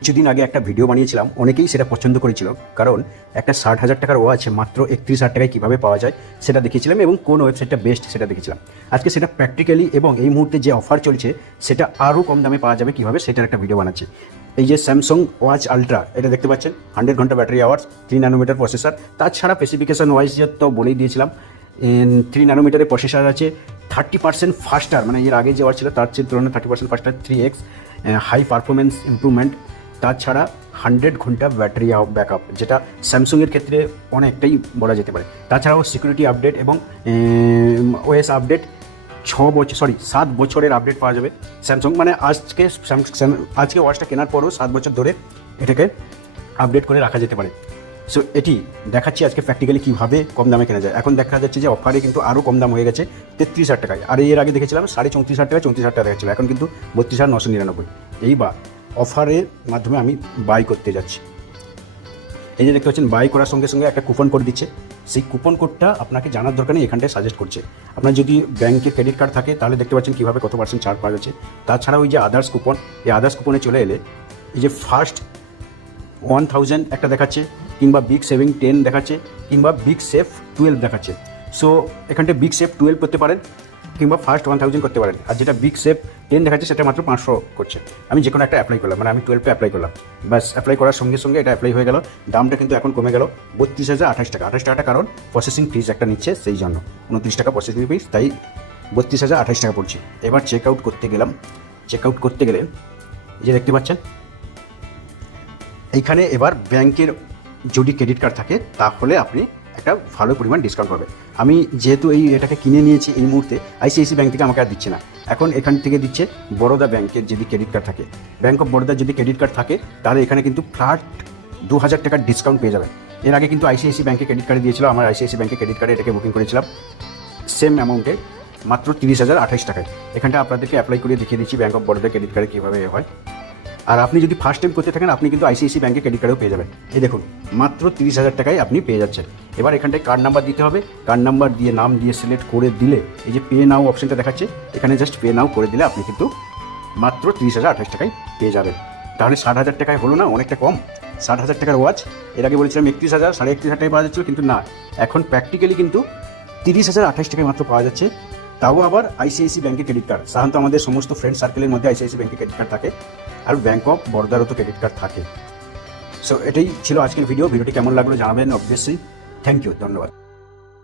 কিছুদিন আগে একটা ভিডিও বানিয়েছিলাম, অনেকেই সেটা পছন্দ করেছিল, কারণ একটা 60,000 টাকার ওয়াচ মাত্র 31,000 টাকায় কীভাবে পাওয়া যায় সেটা দেখেছিলাম এবং কোন ওয়েবসাইটটা বেস্ট সেটা দেখেছিলাম। আজকে সেটা প্র্যাকটিক্যালি এবং এই মুহূর্তে যে অফার চলছে সেটা আরও কম দামে পাওয়া যাবে কীভাবে সেটার একটা ভিডিও বানাচ্ছি। এই যে স্যামসাং ওয়াচ আলট্রা, এটা দেখতে পাচ্ছেন 100 ঘন্টা ব্যাটারি আওয়ার্স, 3 ন্যানোমিটার প্রসেসর। তাছাড়া স্পেসিফিকেশন ওয়াইজ তো বলেই দিয়েছিলাম, 3 ন্যানোমিটারের প্রসেসর আছে, 30% ফাস্টার, মানে এর আগে যে ওয়াচ ছিল তার চেয়ে তুলনায় 30% ফাস্টার, 3x হাই পারফরমেন্স ইম্প্রুভমেন্ট। তাছাড়া 100 ঘন্টা ব্যাটারি ব্যাকআপ, যেটা স্যামসুংয়ের ক্ষেত্রে অনেকটাই বলা যেতে পারে। তাছাড়াও সিকিউরিটি আপডেট এবং ওএস আপডেট 7 বছরের আপডেট পাওয়া যাবে স্যামসুং। মানে আজকে ওয়াচটা কেনার পরও 7 বছর ধরে এটাকে আপডেট করে রাখা যেতে পারে। সো এটি দেখাচ্ছি আজকে প্র্যাকটিক্যালি কীভাবে কম দামে কেনা যায়। এখন দেখা যাচ্ছে যে অফারে কিন্তু আরও কম দাম হয়ে গেছে 33,000 টাকায়। আর এর আগে দেখেছিলাম 34,500 টাকা, 34,000 টাকা দেখেছিল, এখন কিন্তু 32,999। এইবার অফারের মাধ্যমে আমি বাই করতে যাচ্ছি। এই যে দেখতে পাচ্ছেন, বাই করার সঙ্গে সঙ্গে একটা কুপন কোড দিচ্ছে। সেই কুপন কোডটা আপনাকে জানার দরকার নেই, এখানটায় সাজেস্ট করছে। আপনার যদি ব্যাংকে ক্রেডিট কার্ড থাকে তাহলে দেখতে পাচ্ছেন কীভাবে কত পার্সেন্ট ছাড় পাওয়া যাচ্ছে। তাছাড়া ওই যে আদার্স কুপন, এই আদার্স কুপনে চলে এলে এই যে ফার্স্ট 1000 একটা দেখাচ্ছে, কিংবা বিগ সেভিং 10 দেখাচ্ছে, কিংবা বিগ সেভ 12 দেখাচ্ছে। সো এখানটায় বিগ সেভ 12 করতে পারেন, কিংবা ফার্স্ট 1000 করতে পারেন। আর যেটা বিগ সেভ 10 দেখাচ্ছে সেটা মাত্র 500 করছে। আমি যে কোনো একটা অ্যাপ্লাই করলাম, মানে আমি 12 অ্যাপ্লাই করলাম, বাস অ্যাপ্লাই করার সঙ্গে সঙ্গে এটা অ্যাপ্লাই হয়ে গেল। দামটা কিন্তু এখন কমে গেল 32,028 টাকা। 28 টাকাটা কারণ প্রসেসিং ফিজ একটা নিচ্ছে, সেই জন্য 29 টাকা প্রসেসিং ফিজ, তাই 32,028 টাকা পড়ছে। এবার চেক আউট করতে গেলাম। চেক আউট করতে গেলে এই যে দেখতে পাচ্ছেন, এইখানে এবার ব্যাংকের যদি ক্রেডিট কার্ড থাকে তাহলে আপনি একটা ভালো পরিমাণ ডিসকাউন্ট পাবে। আমি যেহেতু এটাকে কিনে নিয়েছি, এই মুহূর্তে আইসিআইসি ব্যাংক থেকে আমাকে আর দিচ্ছে না, এখন এখান থেকে দিচ্ছে বরোদা ব্যাংকের যদি ক্রেডিট কার্ড থাকে, ব্যাংক অফ বরোদার যদি ক্রেডিট কার্ড থাকে তাহলে এখানে কিন্তু ফ্ল্যাট 2,000 টাকার ডিসকাউন্ট পেয়ে যাবেন। এর আগে কিন্তু আইসিআইসি ব্যাংকে ক্রেডিট কার্ড দিয়েছিল, আমার আইসিআইসি ব্যাংকে ক্রেডিট কার্ডে এটাকে বুকিং করেছিলাম সেম অ্যামাউন্টে, মাত্র 30,028 টাকায়। এখানটা আপনাদেরকে অ্যাপ্লাই করে দেখিয়ে দিচ্ছি ব্যাংক অফ বরোদা ক্রেডিট কার্ডে কীভাবে হয়। আর আপনি যদি ফার্স্ট টাইম করতে থাকেন আপনি কিন্তু আইসিআইসি ব্যাংকে ক্রেডিট কার্ডও পেয়ে যাবেন। এই দেখুন, মাত্র 30,000 টাকায় আপনি পেয়ে যাচ্ছেন। এবার এখানটায় কার্ড নাম্বার দিতে হবে, কার্ড নাম্বার দিয়ে নাম দিয়ে সিলেক্ট করে দিলে এই যে পে নাও অপশনটা দেখাচ্ছে, এখানে জাস্ট পে নাও করে দিলে আপনি কিন্তু মাত্র 30,028 টাকায় পেয়ে যাবেন। তাহলে 60,000 টাকায় হলো না, অনেকটা কম। 60,000 টাকার ওয়াচ এর আগে বলেছিলাম 31,000, 31,500 টাকায় পাওয়া যাচ্ছিল, কিন্তু না, এখন প্র্যাকটিক্যালি কিন্তু 30,028 টাকায় মাত্র পাওয়া যাচ্ছে। তাও আবার আইসিআইসি ব্যাংকের ক্রেডিট কার্ড। সাধারণত আমাদের সমস্ত ফ্রেন্ড সার্কেলের মধ্যে আইসিআইসি ব্যাংকের ক্রেডিট কার্ড থাকে, আর ব্যাংক অফ বরোদারও তো ক্রেডিট কার্ড থাকে। সো এটাই ছিল আজকের ভিডিওটি কেমন লাগলো জানাবেন অবভিয়াসলি। থ্যাংক ইউ, ধন্যবাদ।